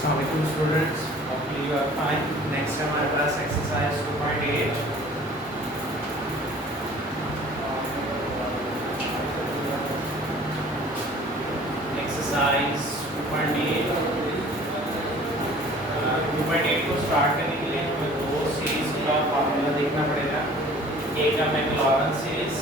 Assalamualaikum students, hopefully you are fine. Next time हमारे पास exercise 2.8 exercise 2.8 2.8 को start करने के लिए हमें दो सीरीज का फॉर्मूला देखना पड़ेगा. एक है मैक्लॉरन सीरीज,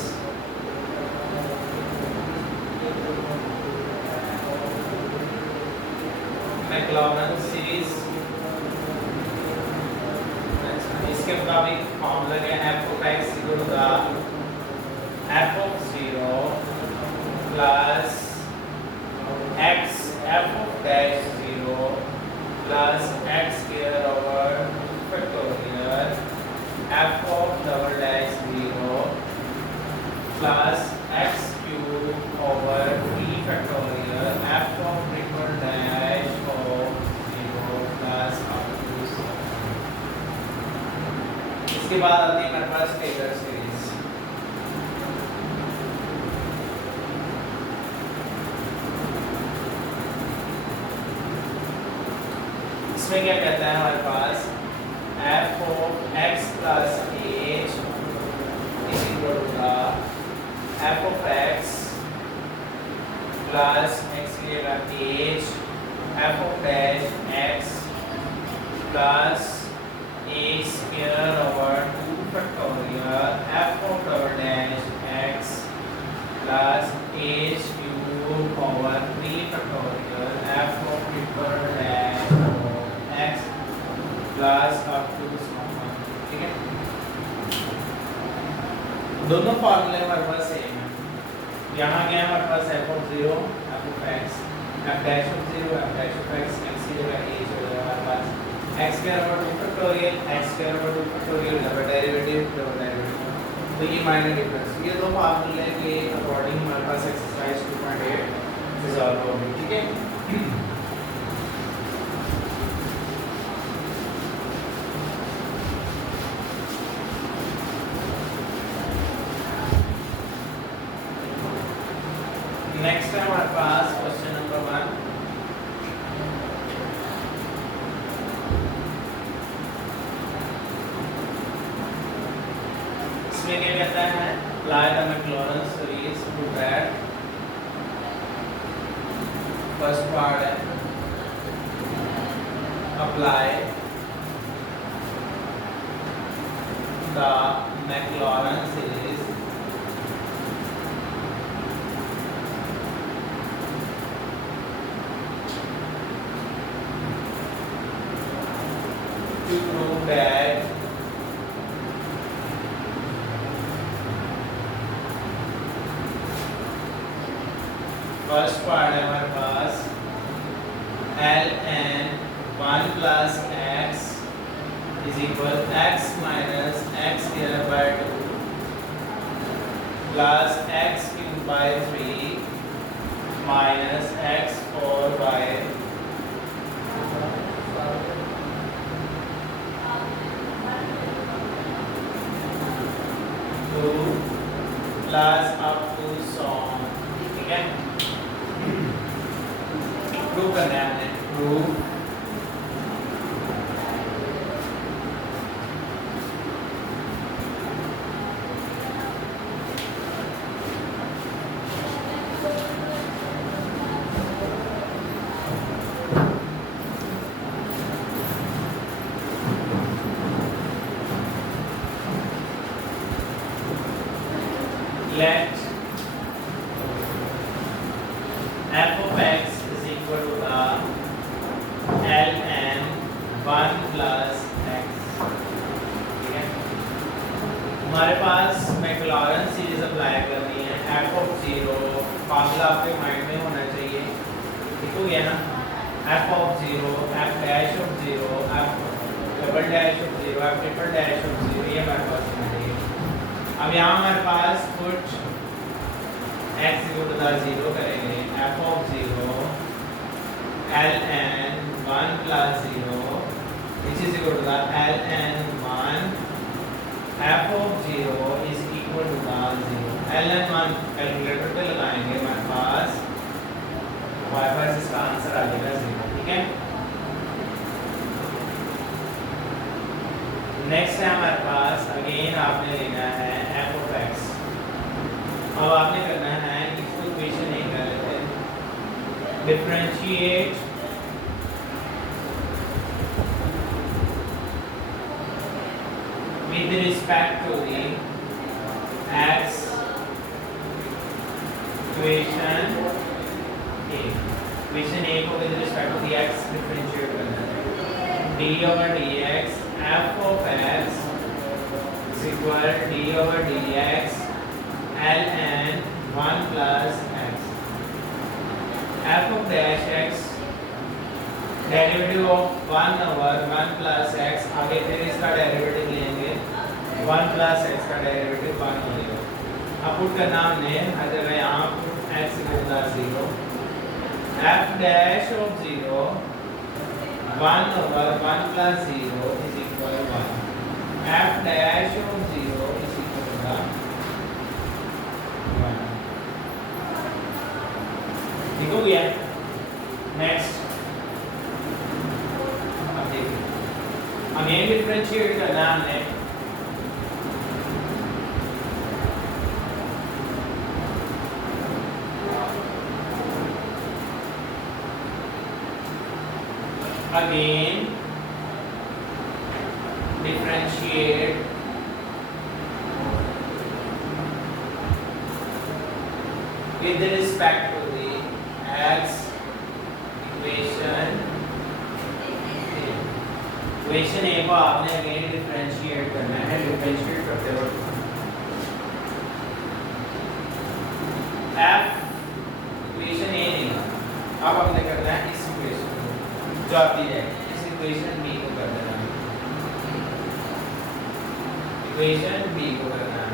इसके मुताबिक फॉर्मूला क्या है? f of x equal to f of 0 plus x f of dash 0 plus x square over factorial f of double dash 0 plus x cube over 3 factorial f of triple dash of 0 plus up to 0. इसके बाद आती है हमारे पास Taylor series. इसमें क्या कहता है हमारे पास? f of x plus h is equal to f of x plus x लिएगा h f of dash x plus a square over 2 factorial f of double dash x plus h cube over 3 factorial f of triple dash of x plus up to this. ठीक है, दोनों फॉर्मूले हमारे पास same है. यहाँ क्या है हमारे पास f of 0 f of x f dash of 0 f dash of x x होगा h होगा हमारे पास x square over 2 factorial x square over 2 factorial double derivative. तो ये माइनर डिफरेंस, ये दो फार्मूले के अकॉर्डिंग हमारे पास एक्सरसाइज 2.8 रिजॉल्व होगी. ठीक है, नेक्स्ट है हमारे पास क्वेश्चन नंबर 1. इसमें क्या कहता है? Apply the Maclaurin series to that. First part है apply the Maclaurin series to prove that first part है हमारे पास ln 1 plus x is equal x minus x square by 2 plus x cube by 3 minus x 4 by 2 plus up to so on. ठीक है, prove करना है हमने. Prove let f of x is equal to ln 1 plus x. ठीक है, हमारे पास मैक्लॉरन series apply करनी है. f of 0 फार्मूला आपके माइंड में होना चाहिए. ठीक हो गया ना? f of 0 f dash of 0 f double dash of 0 f triple dash of 0, ये हमारे पास होना चाहिए. अब यहाँ हमारे पास कुछ x इक्वल टू 0 करेंगे. f of 0 ln 1 plus 0 which is equal to ln 1 f of 0 is equal to 0. ln 1 calculator पे लगाएंगे, हमारे पास इसका आंसर आ जाएगा 0. ठीक है, अगेन आपने लेना है एफ ऑफ एक्स। अब आपने करना है इसको इक्वेशन नहीं कर लेते, differentiate with respect to the x equation a। equation a को with respect to the x differentiate करना है। d over dx f of x is equal d over dx ln 1 plus x। f of dash x derivative of 1 over 1 plus x, आगे फिर इसका derivative लेंगे 1 plus x का derivative 1 हो जाएगा। अब पुट करना हमने हर जगह यहाँ put x equal 0, f dash of 0 1 over 1 plus 0 is equal 1, f dash of 0 is equal 1। ठीक हो गया। नेक्स्ट अगेन डिफरेंशिएट करना हमने, again differentiate with respect to the x equation। Equation A को आपने अगेन डिफरेंशिएट करना है। डिफरेंशिएट करते वक्त f इक्वेशन ए नहीं, अब हमने करना है इस इक्वेशन को जो आती है, इस इक्वेशन बी को कर देना है, इक्वेशन बी को करना है।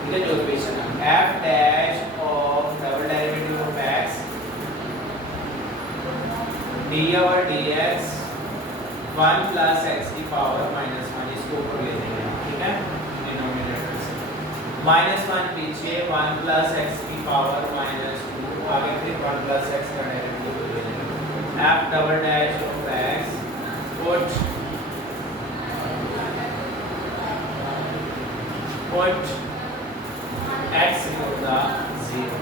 ठीक है, जो इक्वेशन है f dash of double derivative of x d over dx 1 plus x की पावर -1, इसको ऊपर ले लेंगे। ठीक है, डिनोमिनेटर से -1 पीछे 1 प्लस x की पावर -2, आगे फिर 1 प्लस x का डेरिवेटिव ले लेंगे। f double dash of x put x equal 0,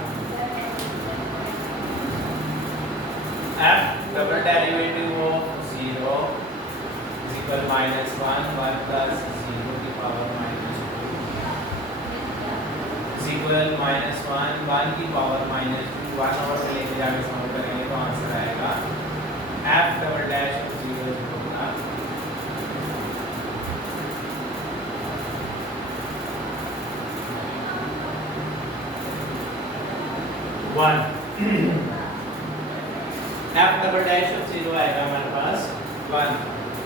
f double derivative of 0 equal -1 1 plus 0 की पावर -2 इक्वल -1 1 की पावर -2, 1 और से लेके जाके सॉल्व करेंगे तो आंसर आएगा f double dash of 0 equal 1। f double dash of 0 आएगा हमारे पास 1।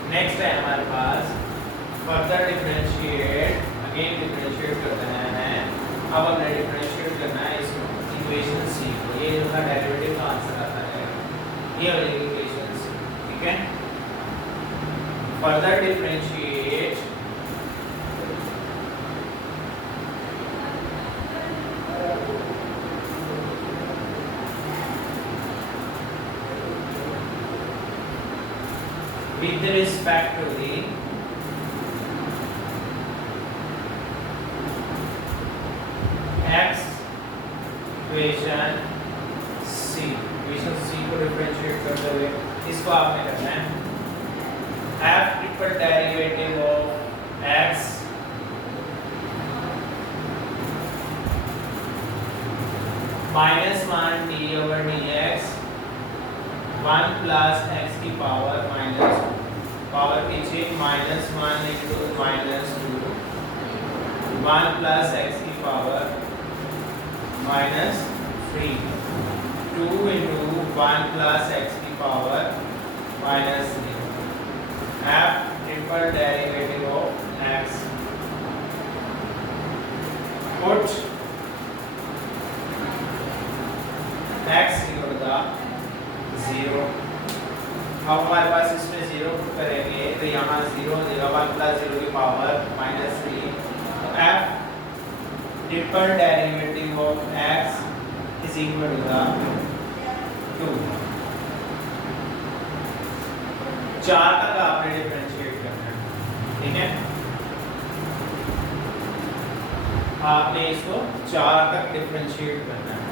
नेक्स्ट है हमारे पास फर्दर डिफरेंशिएट, अगेन डिफरेंशिएट करते हैं। अब हमने डिफरेंशिएट करना है इसको इक्वेशन सी को, ये इसका डेरिवेटिव का आंसर आता है, ये वाली इक्वेशन सी। ठीक है, further differentiate with respect to the x equation c, equation c को डिफरेंशिएट करते हुए इसको आपने करना है f triple derivative of x -1 d over dx 1 plus x की पावर -2, पावर पीछे -1 into -2, 1 प्लस x की पावर -3, 2 into 1 प्लस x की power -3, f triple derivative of x put x equal to 0। अब हमारे पास इसमें 0 पुट करेंगे तो यहाँ 0 देगा, 1 प्लस 0 की पावर -3, तो f triple derivative of x is equal to 2। 4 तक आपने डिफरेंशिएट करना है। ठीक है, आपने इसको 4 तक डिफरेंशिएट करना है।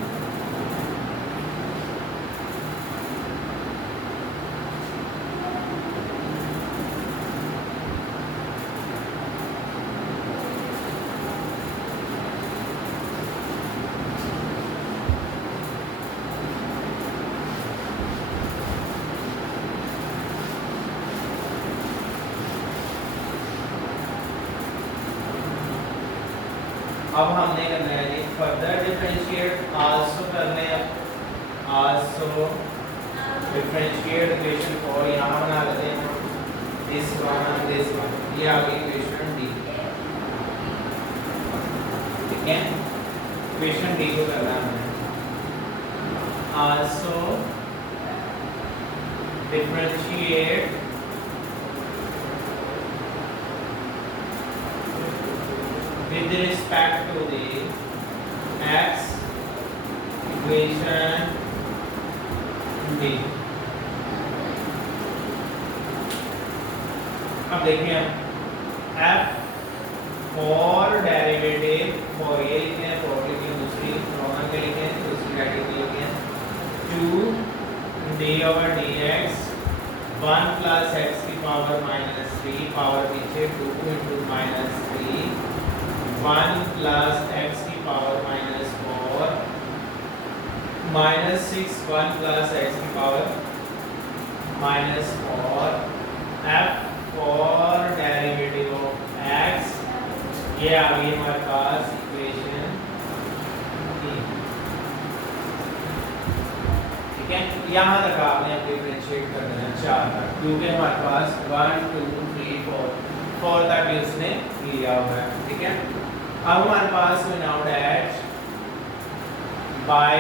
अब हमने करना है जी फर्दर डिफरेंशिएट आल्सो करने हैं। आल्सो डिफरेंशिएट इक्वेशन को यहाँ बना लेते हैं दिस वन ये आ गई इक्वेशन डी। ठीक है, इक्वेशन डी को करना है also differentiate with respect to the x equation d। अब देखिए हम f फॉर डेरिवेटिव फॉर ये लिखे हैं, फॉर लिखे हैं, दूसरी कॉमन के लिखे हैं, दूसरी ब्रैकेट के लिखे हैं 2d/dx 1 प्लस x की पावर -3 पावर पीछे 2 × -3 1 प्लस x की पावर -4 -6 1 प्लस x की power -4 f four derivative of x ये आ गई हमारे पास इक्वेशन। ठीक है, यहाँ तक आपने अब डिफरेंशिएट कर देना 4 तक, क्योंकि हमारे पास 1 2 3 4 तक भी उसने लिया हुआ है। ठीक है, अब हमारे पास we now that by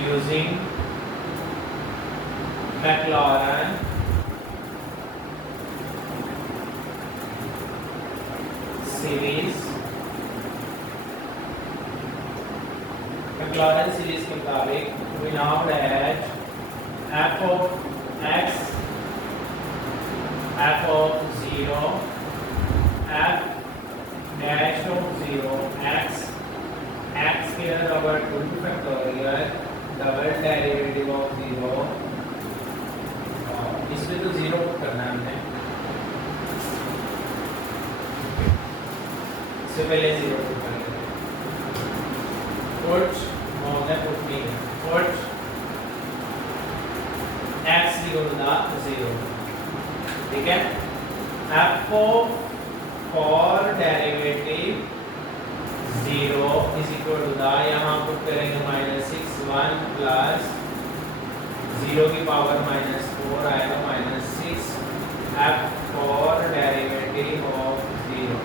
using Maclaurin series के मुताबिक we now that f of x f of 0 f dash of 0 x के अंदर 2 फैक्टोरियल डबल डेरिवेटिव ऑफ 0 इसमें तो 0 करना है हमने, इससे पहले 0 करेंगे पुट हमने पुट नहीं है पुट x = 0। ठीक है, f of four derivative 0 is equal to the यहाँ पुट करेंगे -6 1 प्लस 0 की पावर -4 आएगा -6 f फॉर डेरिवेटिव ऑफ 0।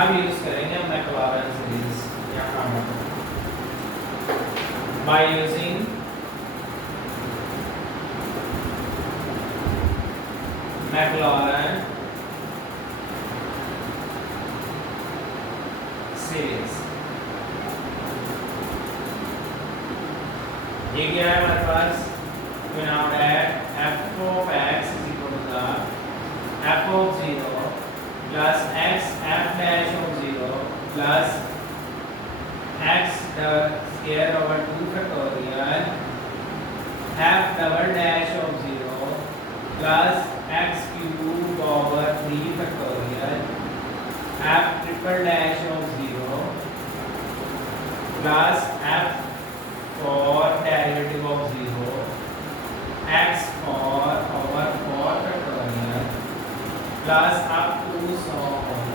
अब यूज करेंगे मैक्लॉरिन सीरीज यहाँ बाय यूजिंग Maclaurin series। ये क्या है हमारे पास, we now that f of x is equal to the f of 0 plus x f dash of 0 plus x the square over 2 factorial f double dash of 0 plus x cube over 3 factorial f triple dash of 0 plus f for derivative of 0 x for over 4 factorial plus up to so on।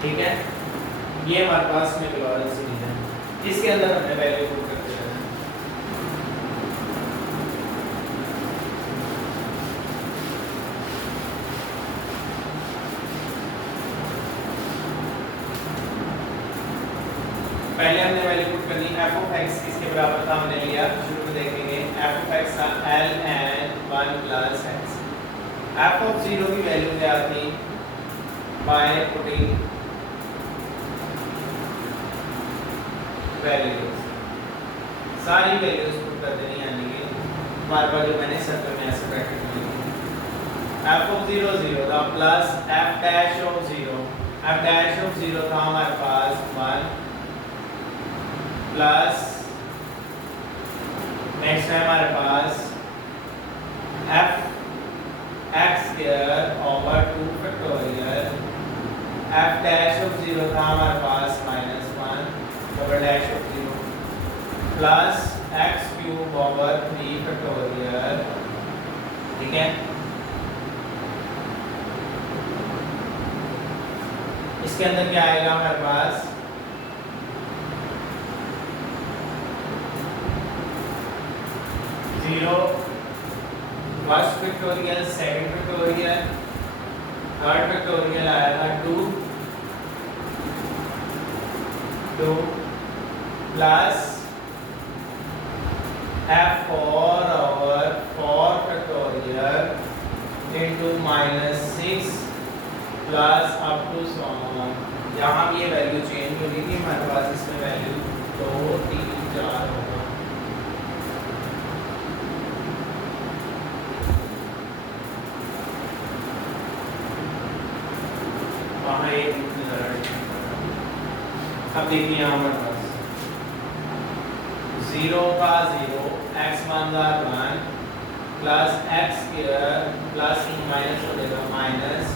ठीक है, ये हमारे पास Maclaurin series है, इसके अंदर हमने value put करते हैं। पहले हमने वैल्यू पुट करनी f of x किसके बराबर था हमने लिया, शुरू में देखेंगे f of x था ln 1 plus x। f of 0 की वैल्यू क्या थी, बाय पुटिंग वैल्यूज सारी वैल्यूज पुट कर देनी, यानी कि हमारे पास जो मैंने सर्कल में ऐसे ब्रैकेट में f of 0 0 था plus f dash of 0, f dash of 0 था हमारे पास 1 प्लस नेक्स्ट है हमारे पास f x square over 2 factorial, f dash of 0 था हमारे पास -1 over dash of 0 plus x cube over 3 factorial, ठीक है। इसके अंदर क्या आएगा हमारे पास 0 first factorial, second factorial, third factorial आएगा 2 plus f4 over 4 factorial into -6 plus up to so on। यहाँ भी ये वैल्यू चेंज होगी कि हमारे पास इसमें वैल्यू 2 3 4 होगा। वहाँ एक अब देखिए यहाँ हमारे पास 0 का 0 x मान का 1 plus x square plus minus हो जाएगा माइनस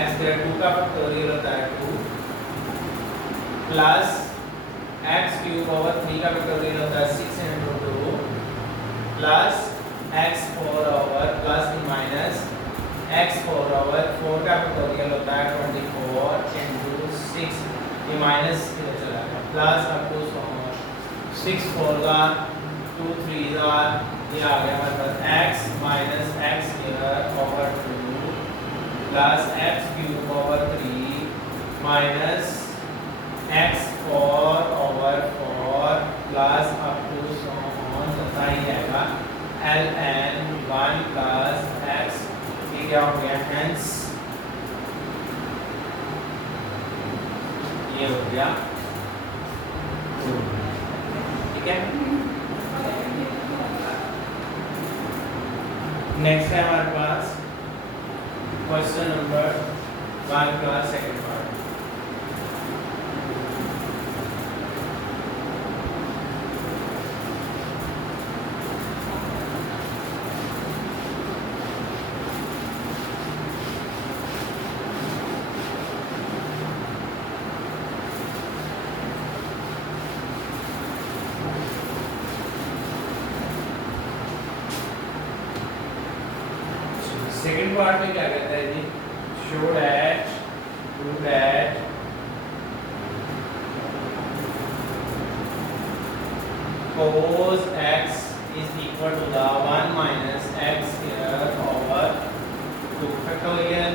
x स्क्वायर 2 का फैक्टोरियल होता है 2 प्लस x क्यूब ओवर 3 का फैक्टोरियल होता है 6 into 2 plus x4 over plus minus x4 over 4 का फैक्टोरियल होता है 24 into 6, ये माइनस किधर चला गया प्लस अप टू 6 4 का 2 3 का ये आ गया हमारे पास x minus x square over 2 plus x cube over 3 minus x4 over 4 plus up to so on तथा ही आएगा ln 1 प्लस x, ये क्या हो गया hence ये हो गया 2, ठीक है। नेक्स्ट है हमारे पास क्वेश्चन नंबर 1 का सेकंड पार्ट। सेकंड पार्ट में क्या कहता है जी, show that to that cos x is equal to the 1 minus x square over 2 factorial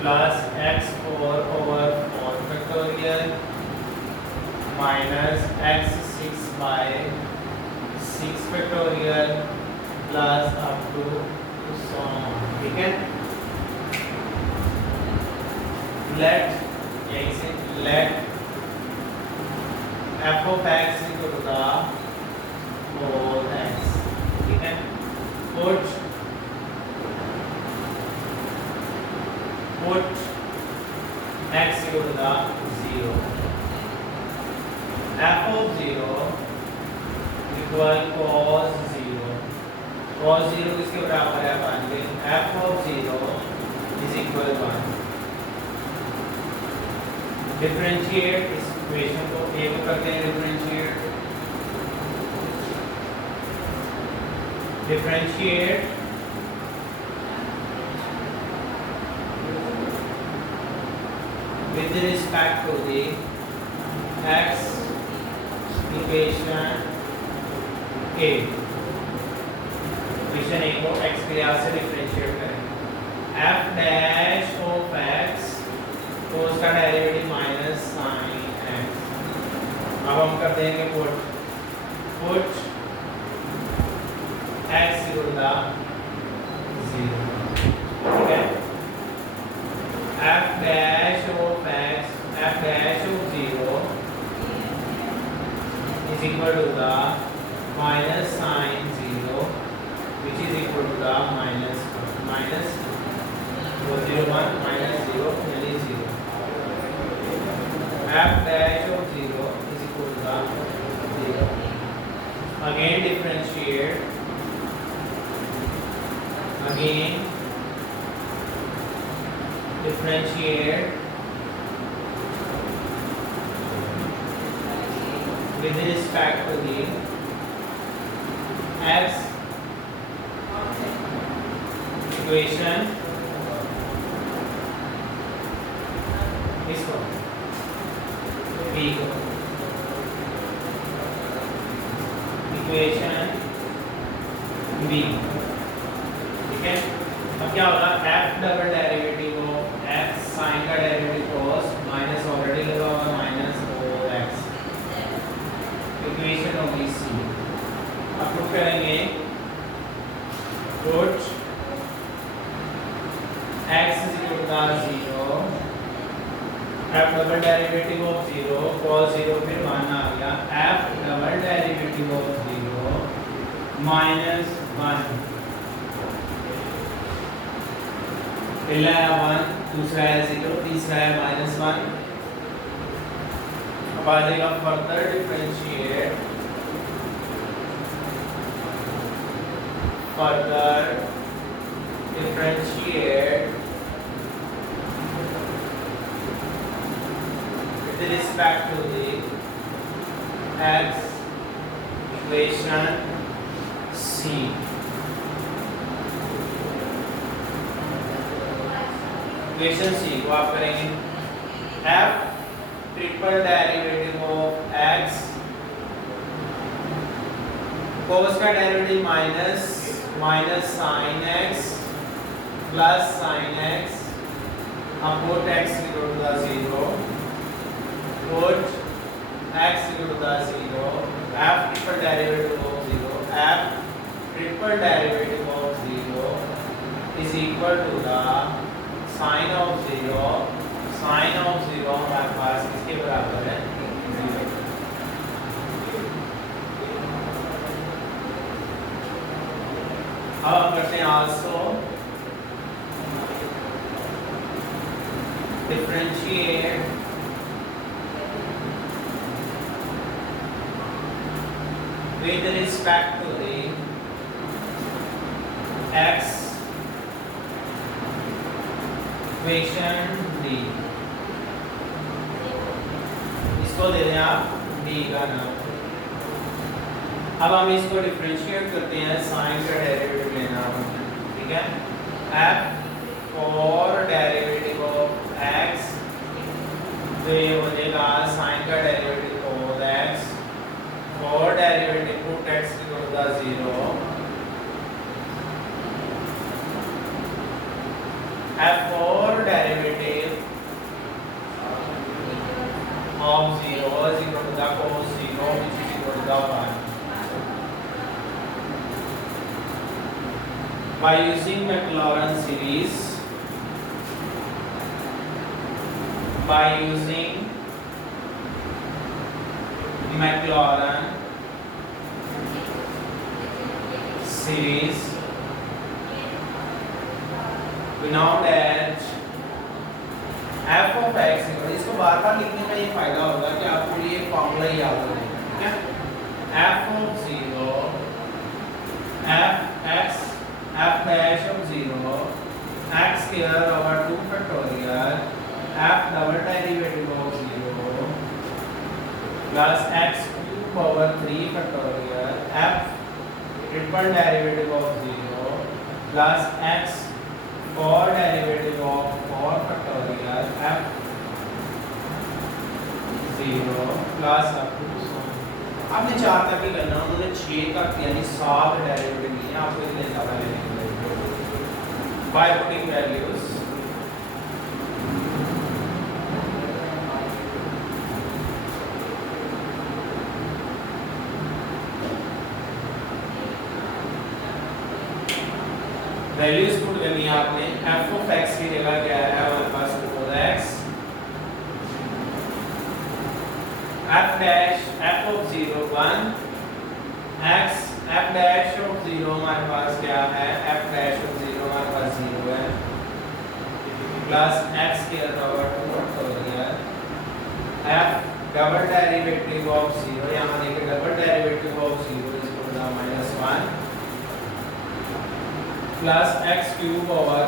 plus x4 over 4 factorial minus x6 by 6 factorial plus up to so on, ठीक है। let यहीं से let f of x equal to the cos x, ठीक है। put x equal to the 0, f of 0 equal cos 0, cos 0 किसके बराबर है मानिए f of 0 is equal 1। Differentiate इस इक्वेशन को a को करते हैं differentiate with respect to the x equation a, equation a को x के लिहाज से डिफरेंशिएट करें। f डैश ऑफ x तो उसका डेरिवेटिव माइनस साइन x। अब हम कर देंगे पुट x इक्वल टू 0, ठीक है। f dash of x, f dash of 0 is equal to the minus sin 0 which is equal to the minus 1। Minus 0 1 minus 0 यानी 0 f dash of 0 is equal to 0 again differentiate with respect to the x equation इसको b को equation b, ठीक है। अब क्या होगा, f double derivative of x sine का derivative cos minus already लगा हुआ माइनस cos x, इक्वेशन होगी c। अब प्रूव करेंगे put x is equal to 0, f double derivative of 0 cos 0 फिर मान आ गया f double derivative of 0 minus 1, पहला है 1, दूसरा है 0, तीसरा है माइनस 1। अब आ जाएगा further differentiate with respect to the x equation c। Equation c को आप करेंगे f triple derivative of x cos का derivative minus sin x plus sin x upon x equal to 0 put x equal to 0 f triple derivative of 0 f triple derivative of 0 is equal to the sin of 0 हमारे पास इसके बराबर है 0। अब हम करते हैं also differentiate with respect to the x equation d, इसको दे दें आप d का नाम। अब हम इसको डिफरेंशिएट करते हैं, साइन का डेरिवेटिव लेना है, ठीक है। f four derivative of x तो ये हो जाएगा साइन का डेरिवेटिव cos x और derivative put x equal to 0 f और derivative of 0 is equal to the cos 0 which is equal to the 1 by using Maclaurin series we now that f of x, इसको बार बार लिखने का ये फायदा होगा कि आपको ये फॉर्मूला याद हो जाएगा, ठीक है। f of 0 f dash of 0 x square over 2 factorial f double derivative of 0 plus x cube over 3 factorial f triple derivative of 0 plus x four derivative of 4 factorial f 0 plus up to 1। आपने 4 तक ही करना, उन्होंने 6 तक यानी 7 derivative लिए, आपको इतने ज़्यादा लेने की जरूरत है। By putting values values put करनी है आपने। f ऑफ x की जगह क्या है हमारे पास cos x, f dash f of 0 1 x f dash of 0 हमारे पास क्या है f dash of 0 हमारे पास जीरो है plus x square power 2 factorial f double derivative of zero, यहाँ देखिए double derivative of zero is equal to -1 plus x cube over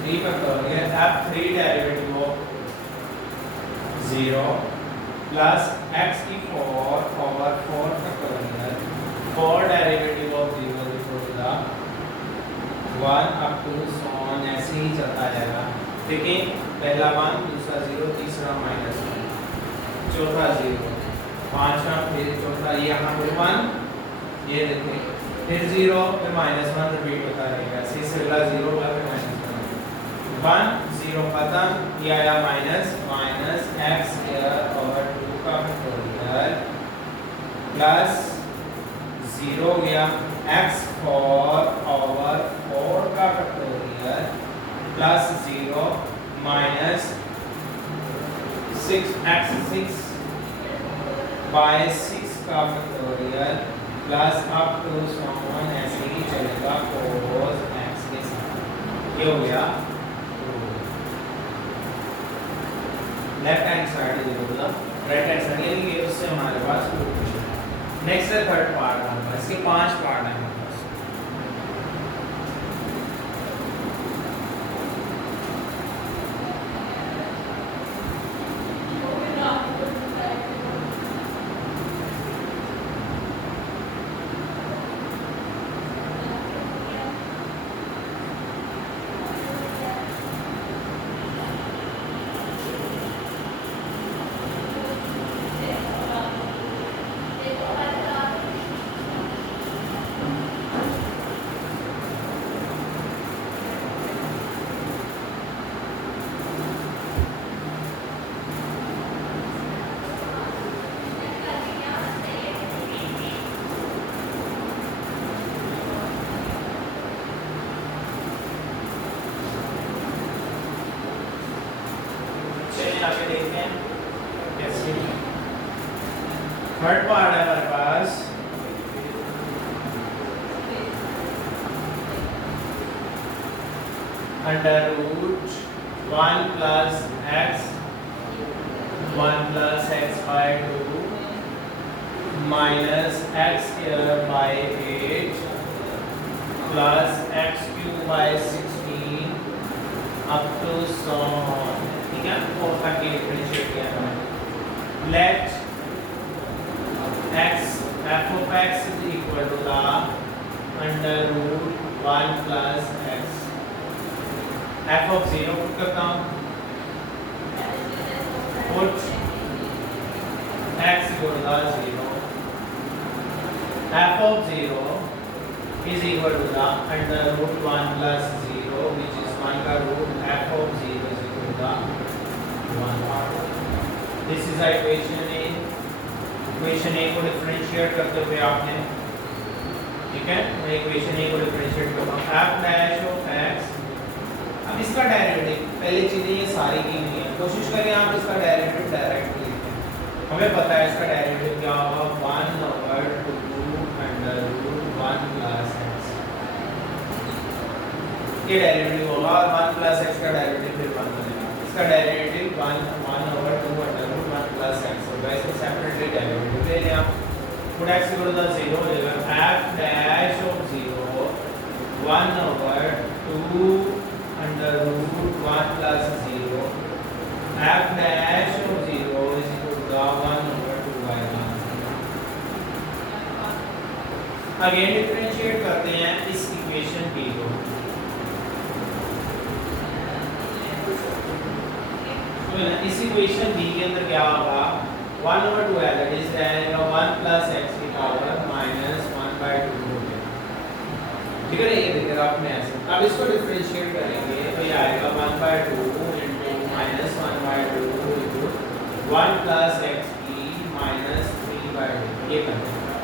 3 factorial f 3 derivative of zero plus x की 4 over 4 factorial 4 derivative of zero is equal to 1 up to so on, ऐसे ही चलता जाएगा। देखिए पहला 1, दूसरा 0, तीसरा -1, चौथा 0, पांचवा फिर चौथा यहाँ पे 1, ये देखिए फिर 0 फिर -1 रिपीट होता रहेगा, ऐसे अगला 0 फिर -1 0 खत्म, ये आया माइनस एक्स स्क्वायर ओवर 2 का फैक्टोरियल प्लस 0 गया x4 ओवर 4 का factorial plus 0 minus 6x6 by 6 का factorial plus up to so on, ऐसे ही चलेगा cos x के साथ। ये हो गया left hand side is equal to right hand side, यानी कि उससे हमारे पास कोई क्वेश्चन है। नेक्स्ट है थर्ड पार्ट, हमारे पास इसके 5 पार्ट हैं हमारे पास। आगे देखते हैं कैसे। थर्ड पार्ट है हमारे पास under root 1 plus x 1 plus x by 2 minus x square by 8 plus x cube by 16 up to so on, ठीक है। और ताकि डिफरेंशिएट किया हमने let x f of x is equal to the under root 1 plus x f of 0 put करता हूँ, put x equal to the 0 f of 0 is equal to the under root 1 plus 0 which is 1 का root f of 0 is equal to the 1। This is the equation A। Equation A को differentiate करते हुए आपने, ठीक है, मैं equation A को differentiate करता हूं f डैश ऑफ x। अब इसका डेरिवेटिव, पहले चीजें ये सारी की नहीं है, कोशिश करें आप इसका डेरिवेटिव डायरेक्ट लिखें। हमें पता है इसका डेरिवेटिव क्या होगा 1 over 2 under root 1 plus x, ये डेरिवेटिव होगा और 1 प्लस x का डेरिवेटिव फिर 1 बनेगा। इसका derivative 1 over 2 under root 1 plus x होगा। इसको सेपरेटली डेरिवेटिव ले लें आप, पुट x इक्वल टू 0 हो जाएगा f dash of 0 1 over 2 under root 1 plus 0 f dash of 0 is equal to 1 over 2 by 1। Again differentiate करते हैं इस इक्वेशन b को, इस इक्वेशन b के अंदर क्या होगा 1 ओवर 2 है, दैट इज रहेगा 1 प्लस x की पावर माइनस 1 बाय 2 हो गया, ठीक है। ये देखिएगा आपने ऐसे, अब इसको डिफरेंशिएट करेंगे तो ये आएगा 1 by 2 into minus 1 by 2 into 1 plus x की माइनस 3 बाय 2, ये बन जाएगा,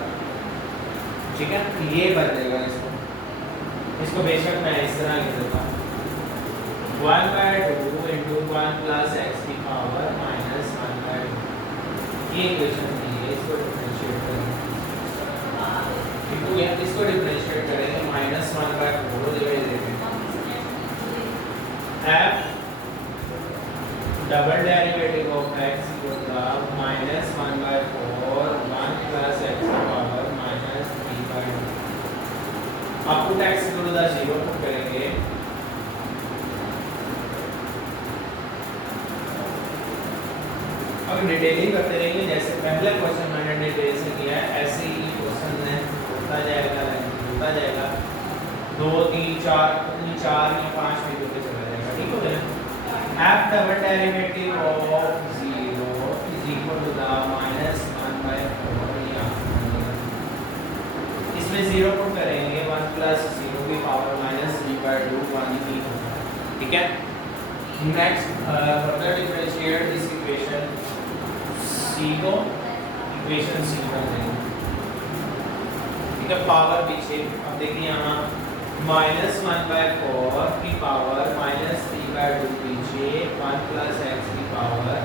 ठीक है। ये बन जाएगा, इसको बेशक मैं इस तरह लिख देता हूँ 1 बाय 2 इनटू 1 प्लस x की पावर माइनस 1 बाय 2, ये इक्वेशन है। इसको डिफरेंशिएट करेंगे, ठीक हो गया। इसको डिफरेंशिएट करेंगे माइनस 1 बाय 4 हो जाएगा, f double derivative of x equal to minus 1/4 1 plus x power minus 3/2। अब put x equal to 0 put करेंगे। अब डिटेलिंग करते रहेंगे, जैसे पहले क्वेश्चन मैंने डिटेल से किया है ऐसे ही क्वेश्चन में होता जाएगा 2 3 4 4 या 5 वीडियो पे चला जाएगा। ठीक हो गया। f double derivative of 0 is equal to the -1/4 या इसमें 0 पुट करेंगे 1 प्लस 0 की पावर -3/2 1 की। ठीक है। Next further differentiate this equation C को इक्वेशन सी कर देंगे। ठीक है। पावर पीछे अब देखिए यहाँ -1/4 की पावर -3/2 पीछे 1 प्लस x की पावर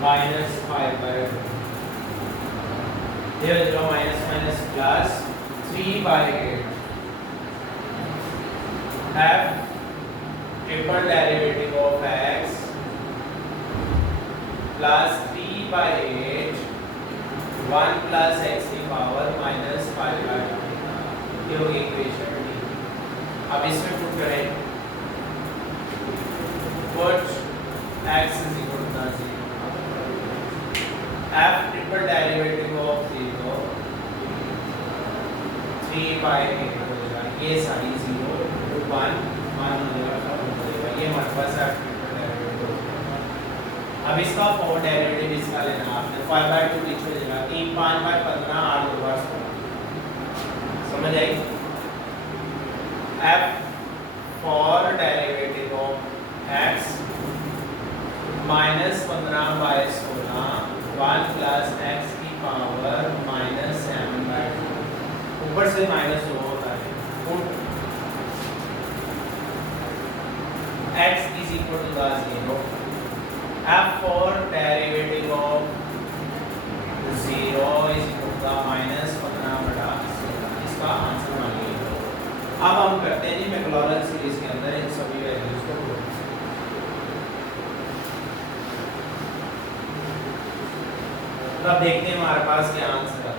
-5/2। ये हो जाएगा minus minus plus 3/8 f triple derivative of x plus 3/8 1 plus x की पावर -5/2। ये होगी इक्वेशन। अब इसमें पुट करें put x is equal to 0 f triple derivative of 0 3/8 हो जाएगा। ये सारी 0 1 1 हो जाएगा। ये हमारे पास f ट्रिपल डेरिवेटिव। अब इसका 4 डेरिवेटिव इसका लेना आपने 5/2 पीछे हो जाएगा 3 5 बार 15 8 2 बार 16। समझ आई। f for derivative of x -15/16 1 plus x की पावर -7/2। ऊपर से माइनस होता है। x is equal to 0 f for derivative of 0 is equal to -15/16। इसका आंसर मान लीजिए। अब हम करते हैं जी मैक्लॉरन सीरीज के अंदर इन सभी वैल्यूज को पुट। अब देखते हैं हमारे पास क्या आंसर है।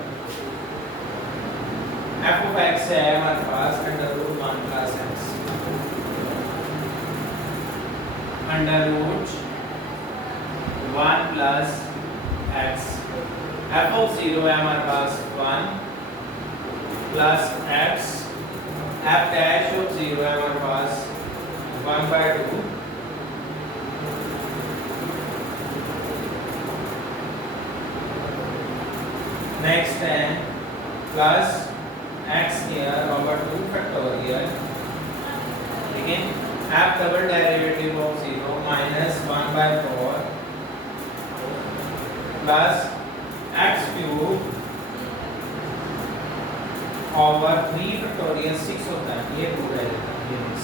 f of x है हमारे पास √1 plus x √1 plus x। f of 0 है हमारे पास 1 plus x। f dash of 0 है हमारे पास 1/2 नेक्स्ट है plus x square over 2 factorial. ठीक है। f double derivative of 0 -1/4 plus x cube over 3 factorial 6 होता है। ये पूरा है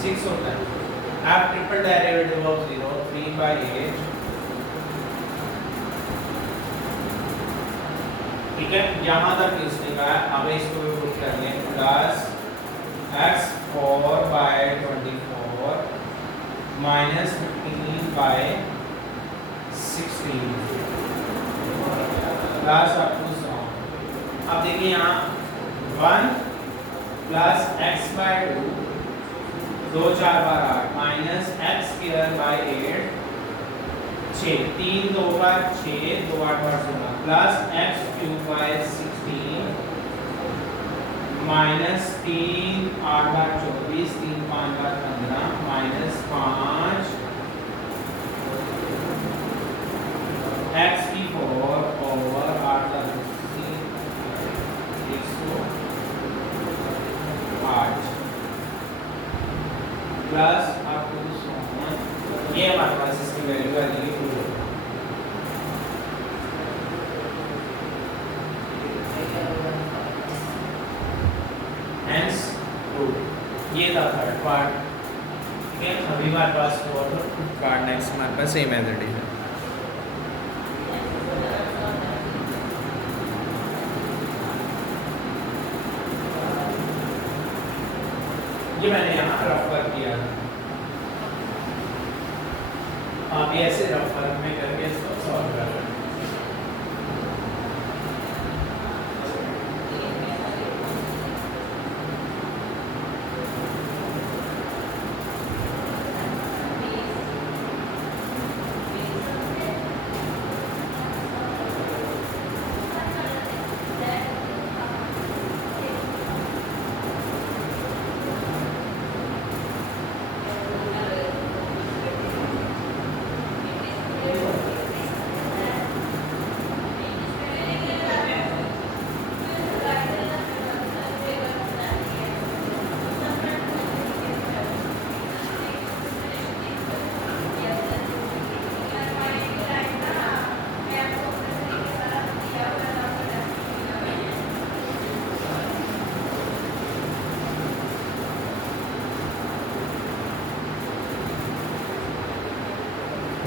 6 होता है। f triple derivative of 0 3/8। ठीक है। यहाँ तक इसने कहा अब इसको भी पुट कर लें plus x 4/24 -15/16 plus up to 100। अब देखिए यहाँ 1 प्लस x/2 2 4 बार 8 माइनस x स्क्वायर बाय 8 6 3 2 बार 6 2 8 बार 16 plus x cube by 16 minus 3 8 बार 24 3 5 बार 15 माइनस 5 x की 4 ओवर 8 का 108 प्लस अप टू 100। ये हमारे पास इसकी वैल्यू आ जाएगी 2। हेंस 2। ये था थर्ड पार्ट। ठीक है। अभी हमारे पास फोर्थ पार्ट नेक्स्ट हमारे पास सेम मेथड है। ये मैंने यहाँ रफ कर दिया। आप ये ऐसे रफ फर्क में करके इसको सॉल्व कर लें।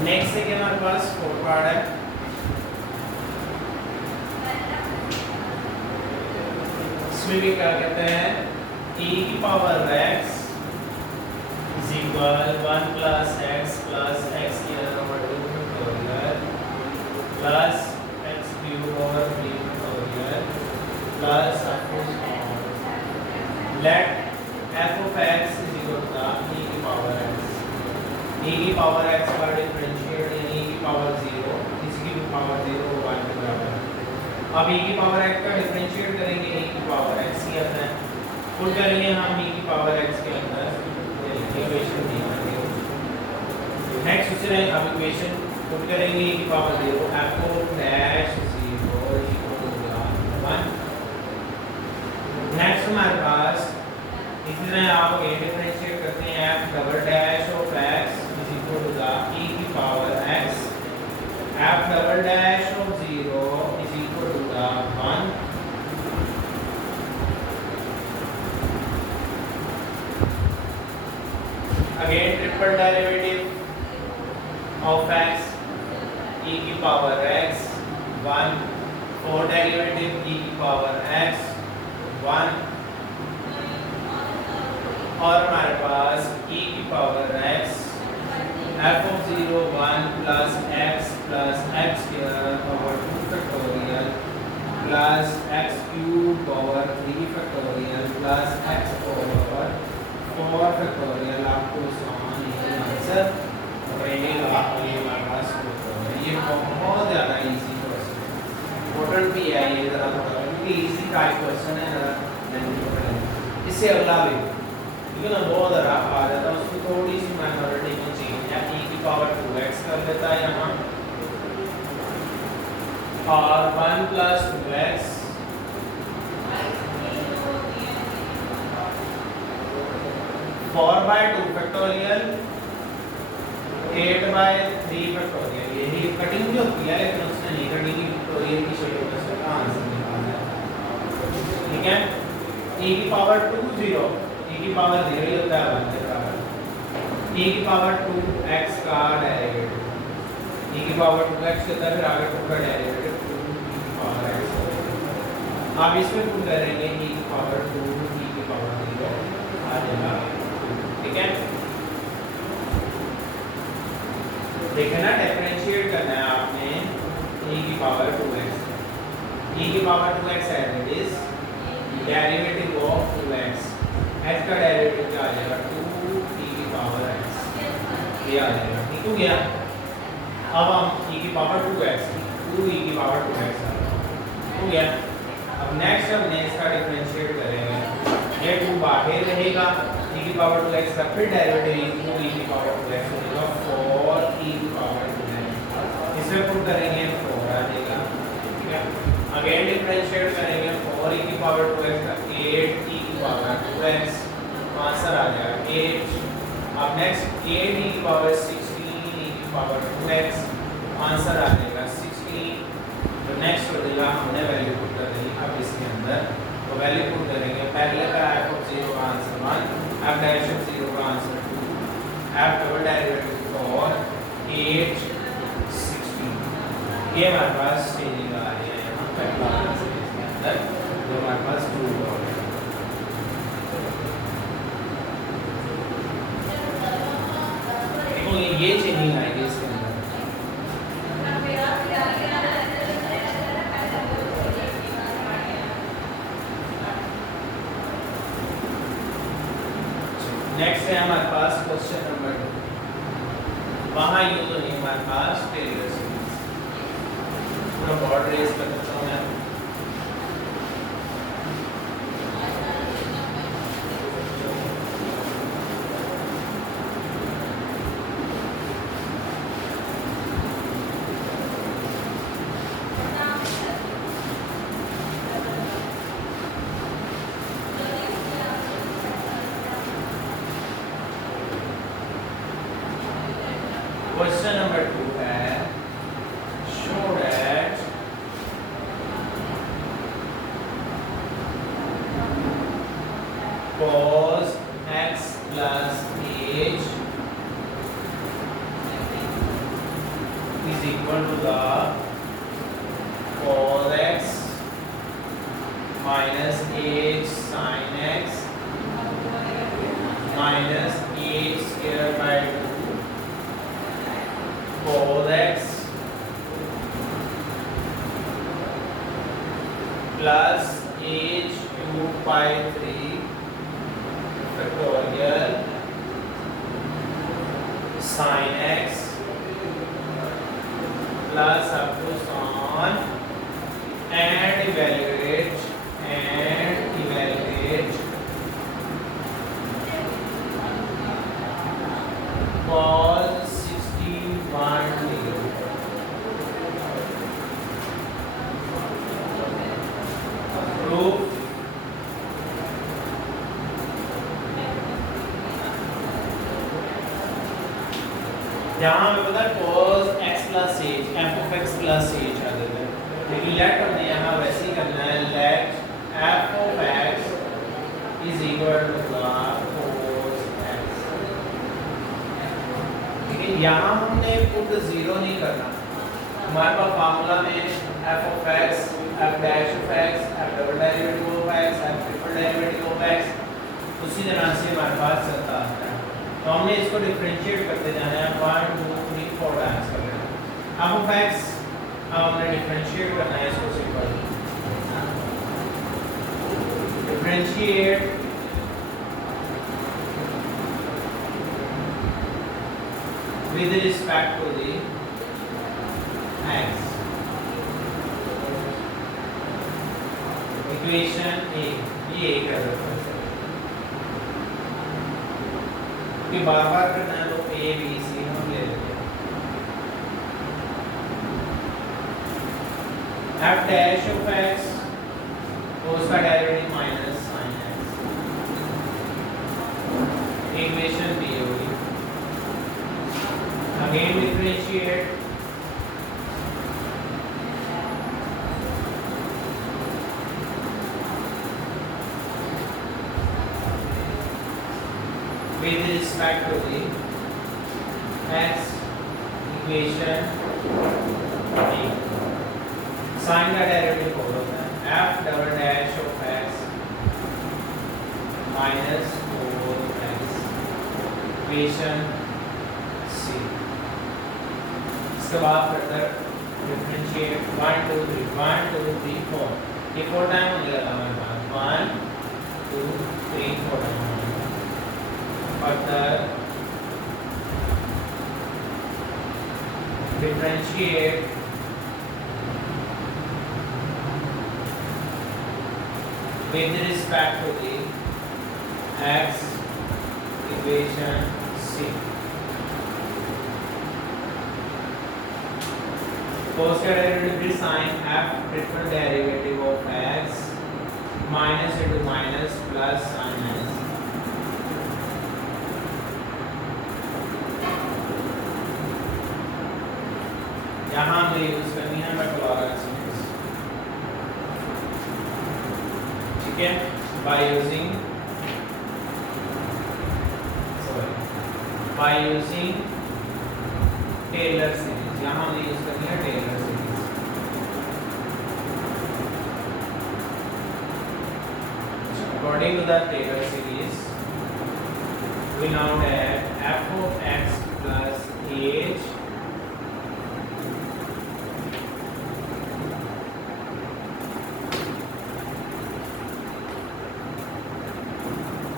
नेक्स्ट है कि हमारे पास फोर्थ पार्ट है, इसमें भी क्या कहते हैं e की power x is equal 1 plus x plus x की power 2 factorial plus x cube over 3 factorial plus let f of x is equal to e की पावर x, e की पावर x का डिफरेंशिएट यानी e की power 0 इसकी भी power 0 1 के बराबर है। अब e की पावर x का डिफरेंशिएट करेंगे e की पावर x के अंदर, पुट करेंगे हम e की पावर x के अंदर, ये इक्वेशन दी है। नेक्स्ट दूसरे हम इक्वेशन पुट करेंगे e की power 0 f of dash 0 is equal to 1। Next हमारे पास इसी तरह आप ये डिफरेंशिएट करते हैं f double dash of x is equal to the e की power x, f double dash of 0 is equal to the 1। Again triple derivative of x e की power x 1, four derivative e की power x 1, और हमारे पास e की power x f of 0 1 plus x square over 2 factorial plus x cube over 3 factorial plus x over 4 factorial. आपको समान ये answer रहेगा। ये हमारे पास ये बहुत ज़्यादा इजी क्वेश्चन है, इम्पोर्टेंट भी है ये ज़रा थोड़ा, क्योंकि इजी टाइप क्वेश्चन है ज़रा। इससे अगला भी ना बहुत रफ आ जाता है, उसकी थोड़ी सी मैथमेटिक को चेंज है, e की पावर 2x कर देता है यहाँ और 1 plus 2x four by 2 factorial 8 by 3 factorial. यही कटिंग भी होती है लेकिन उसने नहीं कटी की फैक्टोरियल की शेप में से आंसर निकालना है। ठीक है, e की पावर 2 0, e की पावर 0 ही होता है 1 के बराबर। e की पावर 2x का डेरिवेटिव, e की पावर 2x होता है, फिर आगे 2 का डेरिवेटिव 2 e की पावर x। आप इसमें पुट करेंगे e की पावर 2 e की पावर 0 आ जाएगा। ठीक है, देखना ना डिफरेंशिएट करना है आपने e की पावर 2x, e की पावर 2x है that is derivative of 2x, x का डेरिवेटिव क्या आ जाएगा 2 e की पावर x, ये आ जाएगा। ठीक हो गया। अब हम e की पावर 2x 2 e की पावर 2x हो गया। अब नेक्स्ट हमने इसका डिफरेंशिएट करेंगे, ये 2 बाहर रहेगा, e की पावर 2x का फिर डेरिवेटिव 2 e की पावर 2x हो जाएगा 4 e की पावर 2x, इसमें पुट करेंगे 4 आ जाएगा। ठीक है, अगेन डिफरेंशिएट करेंगे 4 e की पावर 2x का 8 e की पावर 2x, आंसर आ जाएगा 8। अब नेक्स्ट 8 e की पावर 16 e की पावर 2x, आंसर आ जाएगा 16। तो नेक्स्ट हो जाएगा, हमने वैल्यू पुट कर दी अब इसके अंदर, तो वैल्यू पुट करेंगे पहले का f of 0 का आंसर 1, f dash of 0 का आंसर 2, f डबल डेरिवेटिव और 8 16। ये हमारे पास स्टेजिंग आ रही है यहाँ पहला आंसर इसके अंदर, जो हमारे पास 2 हो गया। देखो ये चेंजिंग आएगी इसके अंदर, नेक्स्ट है हमारे पास क्वेश्चन नंबर 2। वहाँ यूज होनी है हमारे पास टेलर सीरीज। पूरा बोर्ड रेस कर देता हूँ मैं। क्वेश्चन नंबर 2 है show that cos x plus h is equal to the cos x minus h sin x minus h square by 2 cos x plus h cube by 3 factorial sin x plus up to on and evaluate cos 61 degree proof यहाँ हमें पता है cos x plus h f of x plus h आ देते हैं, लेकिन late हमने यहाँ वैसे ही करना है late f of x is equal to the cos x। लेकिन यहाँ हमने पुट जीरो नहीं करना। हमारे पास फार्मूला में f of x, f dash of x, f double derivative of x, f triple derivative of x उसी तरह से हमारे पास चलता आता है। तो हमने इसको डिफरेंशिएट करते जाना है 1 2 3 4 टाइम्स कर लेना है। अब x हमने डिफरेंशिएट करना है इसको simple differentiate with respect to the x equation A ये एक है कि बार-बार करना है तो a b c हम ले लेते हैं। f dash of x तो उसका derivative minus sin x equation b होगी। Again differentiate with respect to the x equation b sin का डेरिवेटिव हो होता है f double dash of x minus 4x equation c। इसके बाद फर्दर डिफरेंशिएट 1 2 3 1 2 3 4 ये 4 टाइम होने लगा हमारे पास 1 2 3 4 time further differentiate with respect to the x equation c। cos का derivative sin f triple derivative of x minus into minus plus sin x यहाँ हमें use करनी है मैक्लॉरिन सीरीज। ठीक है, बाय यूजिंग टेलर सीरीज। यहाँ हमें use करनी है Taylor series. According to the Taylor series we now have f of x plus h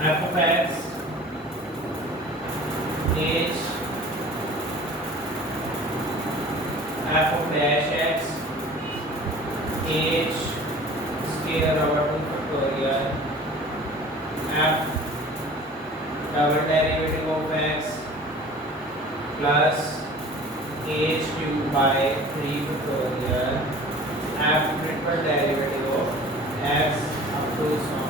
f of x h f of dash x h square over 2 factorial f double derivative of x plus h cube by 3 factorial f triple derivative of x up to so on.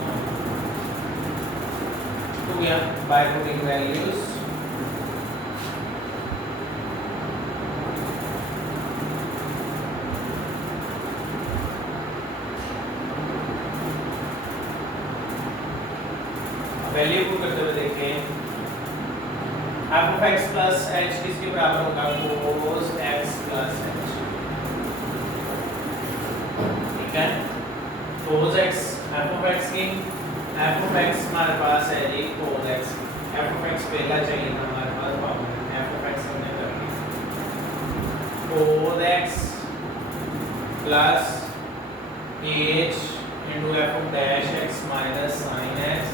So we are by putting values value को करते हुए देखें f of x plus h किसके बराबर होगा cos x plus h, ठीक है। cos x f of x की f of x हमारे पास है जी cos x, f of x पहला चाहिए था हमारे पास फॉर्मूला f of x हमने कर लिया cos x plus h into f of dash x minus sin x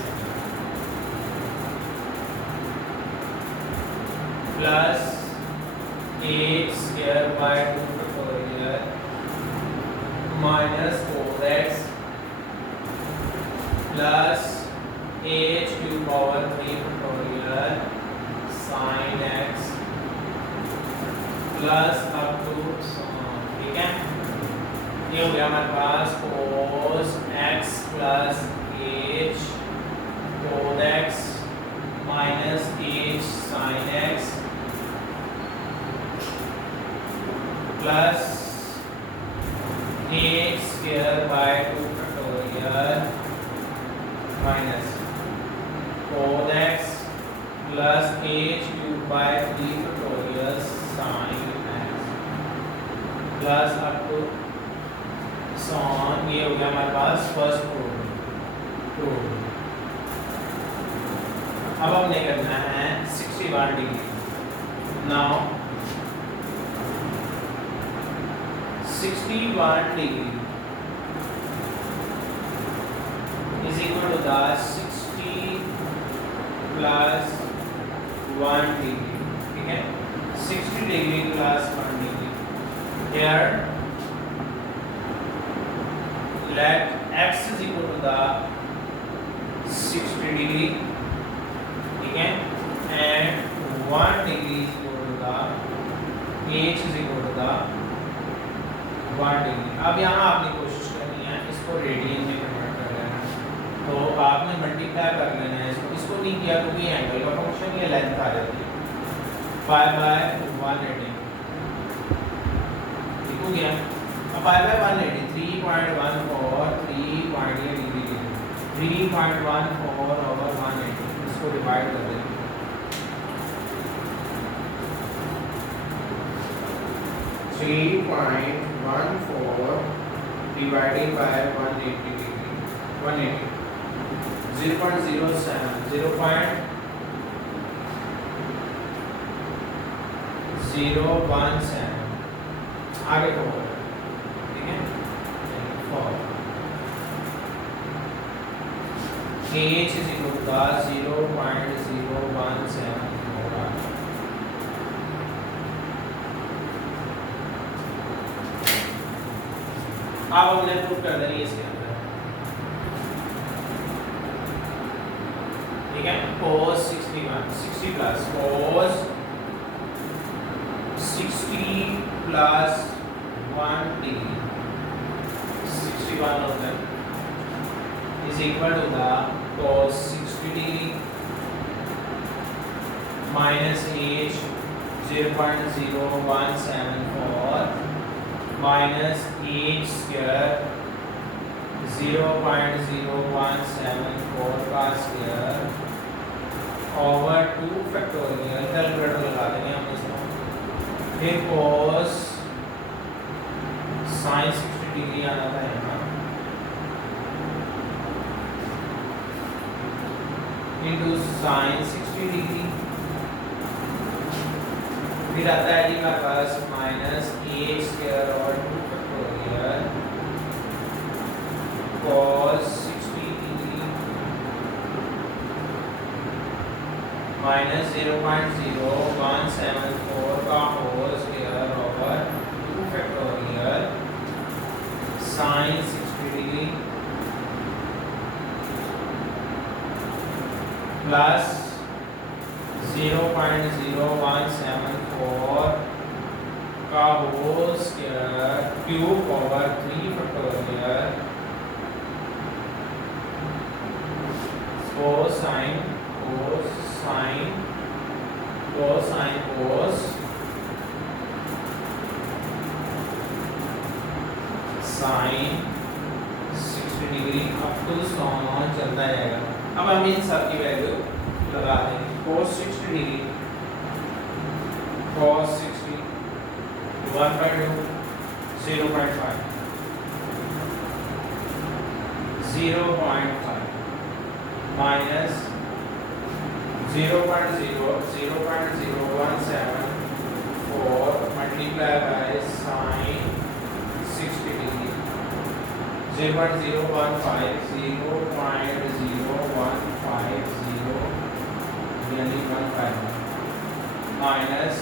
plus h square by 2 factorial minus cos x plus h cube power 3 factorial sin x plus up to so on, ठीक है। ये हो गया हमारे पास cos x plus h cos x minus h sin x plus h square by 2 factorial minus cos x plus h cube by 3 factorial sin x plus up to so on। ये हो गया हमारे पास फर्स्ट प्रूफ। अब हमने करना है 61 degree. Now 61 degree is equal to the 60 plus 1 degree, ठीक है। 60 degree plus 1 degree। Here let x is equal to the 60 degree, ठीक है, and 1 degree is equal to the h is equal to the 1 degree. अब यहाँ आपने कोशिश करनी है इसको रेडियन में कन्वर्ट कर लेना, तो आपने मल्टीप्लाई कर लेना है इसको नहीं किया तो ये एंगल का फंक्शन या लेंथ आ जाती है 5/180, ठीक हो गया। अब 5/180 3.14 over 180 इसको डिवाइड कर देंगे, (3.14) divided by 180 degree, 180 0.07 0.017 आगे को होगा, ठीक है। h is equal to 0.017 होगा। अब हमने प्रूव कर देनी है इसके अंदर, ठीक है। cos 60 plus cos 60 plus 1 degree 61 of them is equal to the cos 60 degree minus h 0.0174 minus h square 0.0174 का स्क्वायर over 2 factorial, कैलकुलेटर लगा देंगे हम इसको, फिर cos sin 60 डिग्री आना था यहाँ into sin 60 डिग्री, फिर आता है जी हमारे पास माइनस h स्क्वायर और 2 factorial cos 60 डिग्री माइनस 0.0174 का whole square over 2 factorial sine 60 degree plus 0.0174 का whole square cube over 3 factorial cosine cos sine 60 degree up to so on चलता जाएगा। अब हम इन सब की वैल्यू लगा देंगे। cos 60 degree cos 60 1/2 0.5 minus 0.0174 multiply by sine 60 degree 0.0150 minus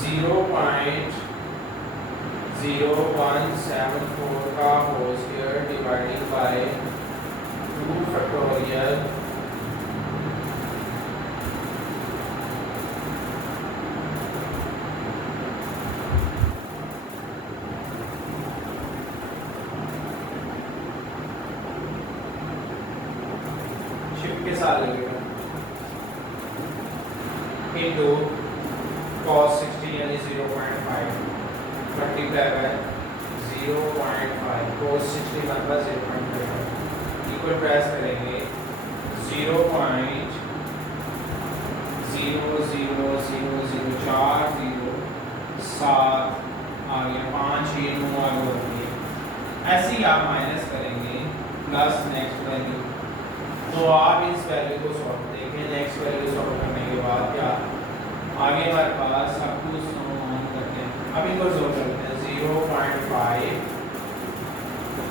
0.0174 का whole square divided by 2 factorial shift के साथ लगेगा इनटू cos 60 यानी 0.5 मल्टीप्लाई बाय 0.5 cos 60 मतलब 0.5 इक्वल प्रेस करेंगे 0.000040 आ गया 5 ये 9 आगे बढ़ती है। ऐसे ही आप माइनस करेंगे प्लस नेक्स्ट वैल्यू। तो आप इस वैल्यू को सॉल्व देखें। नेक्स्ट वैल्यू सॉल्व करने के बाद क्या आगे हमारे पास सब कुछ ऑन करते हैं। अब इनको सॉल्व करते हैं 0.5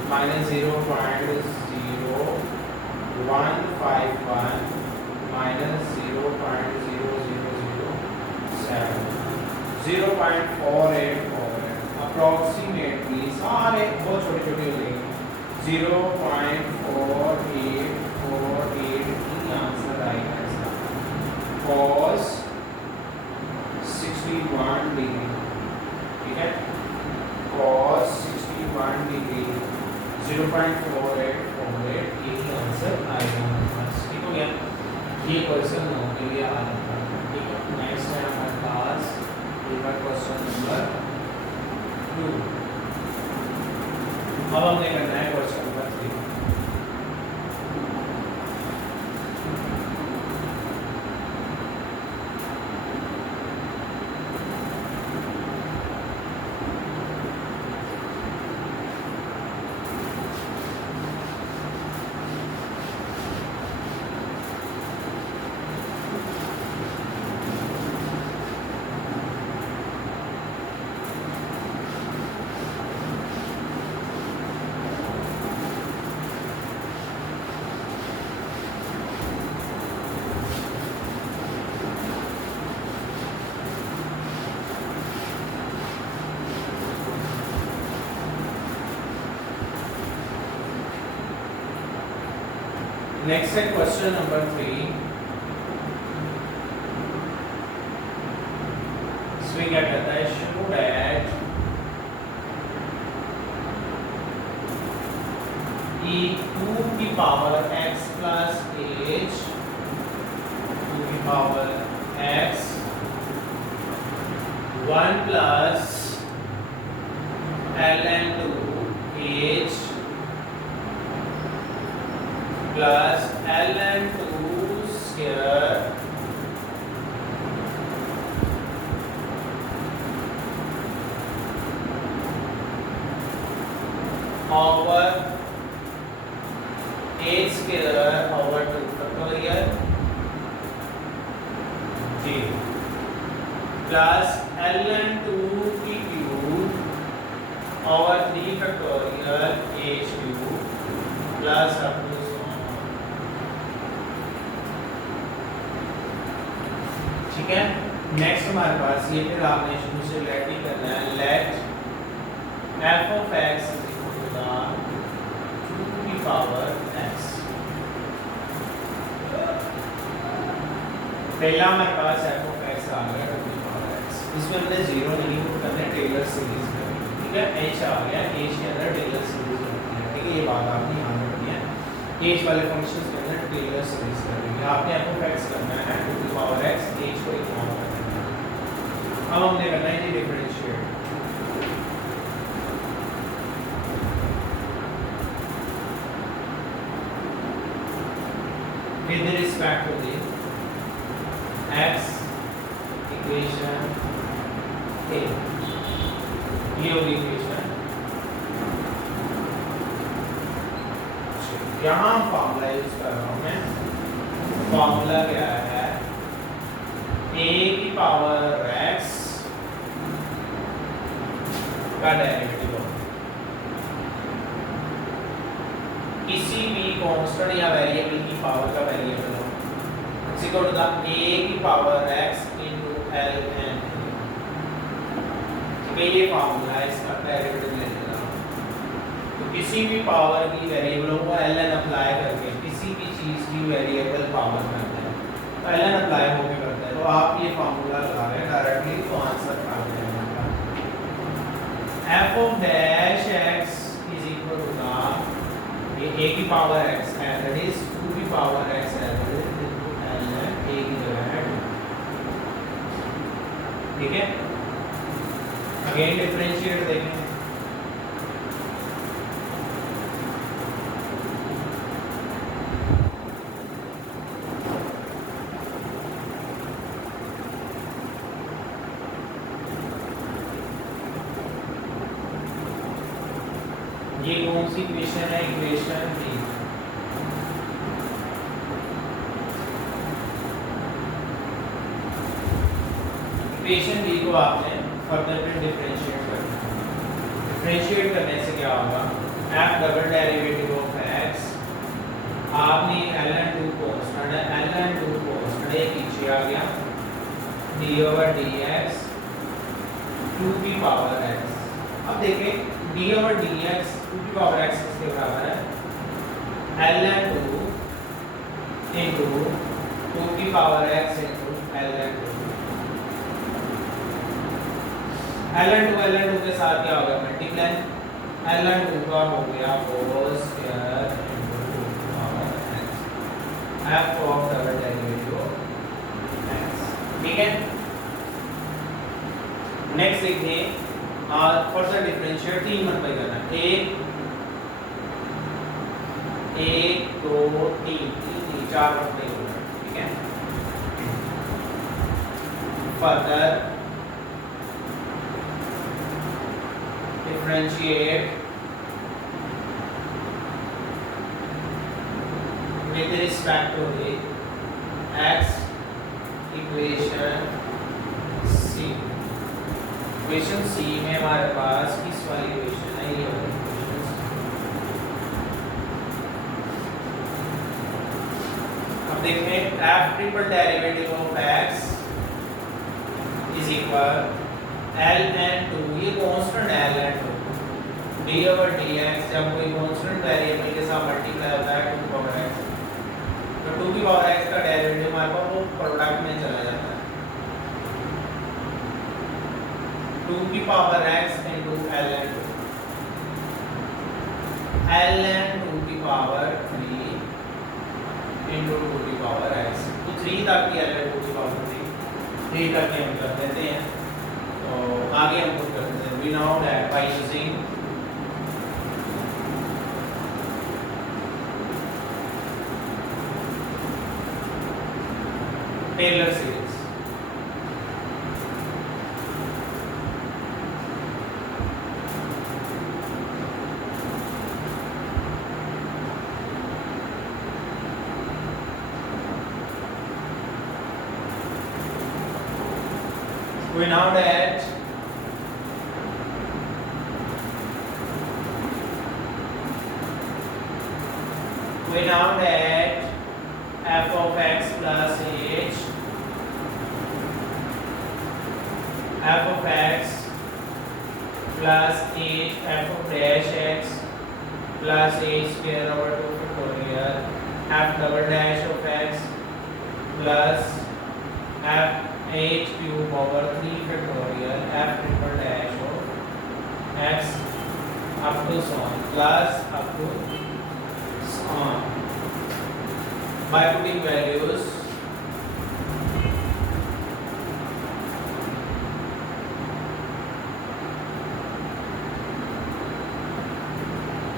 माइनस 0.0151 माइनस 0.0007 0.484 अप्रॉक्सीमेटली सारे बहुत छोटे छोटे हो जाएंगे 0.4848 आंसर आएगा इसका cos 61 डिग्री। ठीक है cos 61 डिग्री 0.4848 यही आंसर आएगा हमारे पास। ठीक हो गया ये क्वेश्चन 9 के लिए आ जाता है। ठीक है नेक्स्ट है हमारे पास क्वेश्चन नंबर 2। अब हमने करना है क्वेश्चन नंबर 3। नेक्स्ट है क्वेश्चन नंबर 3। इसमें क्या कहता है शो दैट e टू की power x plus h two की power x 1 plus ln two h plus ln two square over h square over 2 factorial जी प्लस ln टू की cube over 3 factorial h cube plus up to next हमारे पास ये फिर आपने शुरू से लेट ही करना है, late f of x is equal to the 2 की पावर x। पहला हमारे पास f of x आ गया 2 की पावर x, इसमें हमने जीरो नहीं पुट करना है, टेलर सीरीज में, ठीक है। h आ गया, h के अंदर टेलर सीरीज होती है, ठीक है। ये बात आपने ध्यान रखनी है, h वाले फंक्शंस के अंदर टेलर सीरीज करेंगे। आपने f of x करना है 2 की पावर x, h को इग्नोर करना है। अब हमने करना है ये differentiate, with respect to the x equation a, ये होगी इक्वेशन। यहाँ फॉर्मूला यूज कर रहा हूँ मैं, फॉर्मूला क्या है, a की पावर x का डेरिवेटिव हो किसी भी कांस्टेंट या वेरिएबल की पावर का वेरिएबल हो, इसी को होता a की पावर x into ln। ठीक है, ये फार्मूला है, इसका डेरिवेटिव ले लेना। तो किसी भी पावर की वेरिएबल को ln अप्लाई करके किसी भी चीज की वेरिएबल पावर करते हैं तो ln अप्लाई होके करते हैं। तो आप ये फार्मूला लगा रहे हैं डायरेक्टली, तो आंसर आ जाएगा f of dash x is equal to the ये a की पावर x है, that is 2 की पावर x है, that is ln a की जगह है 2, ठीक है। अगेन डिफरेंशिएट देखें, ये कौन सी इक्वेशन है, इक्वेशन 3। इक्वेशन बी को आपने फर्दर में डिफरेंशिएट करना है। डिफरेंशिएट करने से क्या होगा, f double derivative of x, आपने ln2 कांस्टेंट है, ln2 कांस्टेंट ये पीछे आ गया, d/dx 2 की पावर x। अब देखें d/dx 2 की पावर x किसके बराबर है, ln2 into 2 की power x into ln2। ln2 के साथ क्या हो गया, मल्टीप्लाई, ln2 का हो गया होल स्क्वायर into 2 की power x, f of double derivative of x, ठीक है। नेक्स्ट देखिए, फर्दर डिफरेंशिएट 3 मल्टीप्लाई करना है, 1 2 3 4 मल्टीप्लाई होगा, ठीक है। Further differentiate with respect to the x equation c। Equation c में हमारे पास किस वाली इक्वेशन है, ये वाली इक्वेशन। अब देखें f triple derivative of x is equal ln2, ये कांस्टेंट है ln2, d/dx जब कोई कांस्टेंट वेरिएबल के साथ मल्टीप्लाई होता है 2 की पावर x, तो 2 की पावर x का डेरिवेटिव हमारे पास वो प्रोडक्ट में चला जाता है, 2 की power x into ln2, ln2 की पावर 3 into 2 की पावर x। तो 3 तक की ln2 की पावर 3 तक हम कर देते हैं। तो आगे हम कुछ करते हैं, we know that by using Taylor series, we know that f of x plus h f of x plus h f of dash x plus h square over 2 factorial f double dash of x plus f h cube over 3 factorial f triple dash of x up to so on plus up to so on by putting values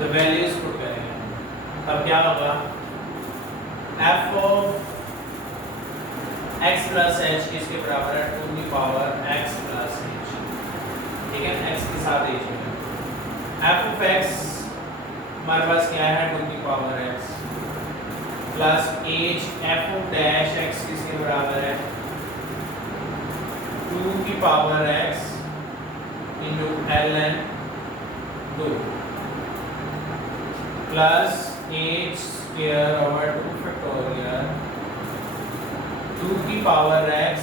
the values put करेंगे तब क्या होगा f of x plus h किसके बराबर है 2 की power x plus h ठीक है x के साथ h में f of x हमारे पास क्या है 2 की power x plus h f of dash x किसके बराबर है 2 की power x into ln 2 plus h square over 2 factorial 2 की पावर x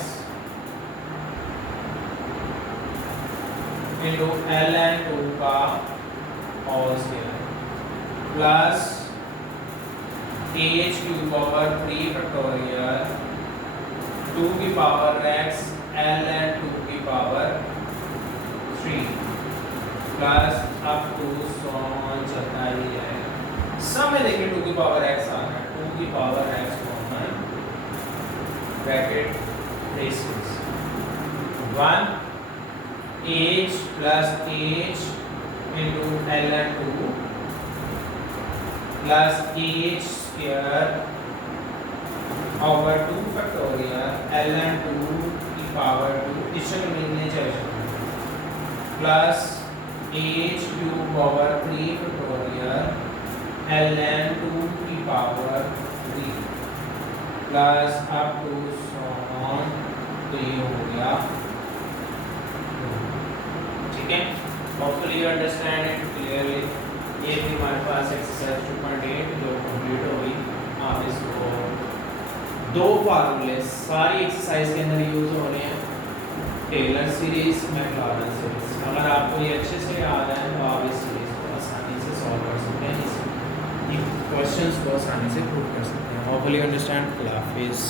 into ln 2 का और square plus h cube over 3 factorial 2 की पावर x ln 2 की power 3 plus up to so on चलता ही जाएगा। सब में देखिए 2 की पावर x आ रहा है 2 की power x common bracket braces 1 h plus h into ln 2 plus h square over 2 factorial ln 2 की पावर 2 इससे मिलने चाहिए plus h cube over 3 factorial ln 2 की power 3 plus up to so on तो ये हो गया ठीक है। Hopefully you understand it clearly. ये भी हमारे पास एक्सरसाइज 2.8 जो कंप्लीट हो गई। आप इसको दो फार्मूले सारी एक्सरसाइज के अंदर यूज हो रहे हैं टेलर सीरीज मैक्लॉरन सीरीज। अगर आपको ये अच्छे से याद है तो आप इस सीरीज को आसानी से सॉल्व कर सकते हैं, इस क्वेश्चंस को आसानी से प्रूव कर सकते हैं। Hopefully understand. अल्लाह हाफिज़।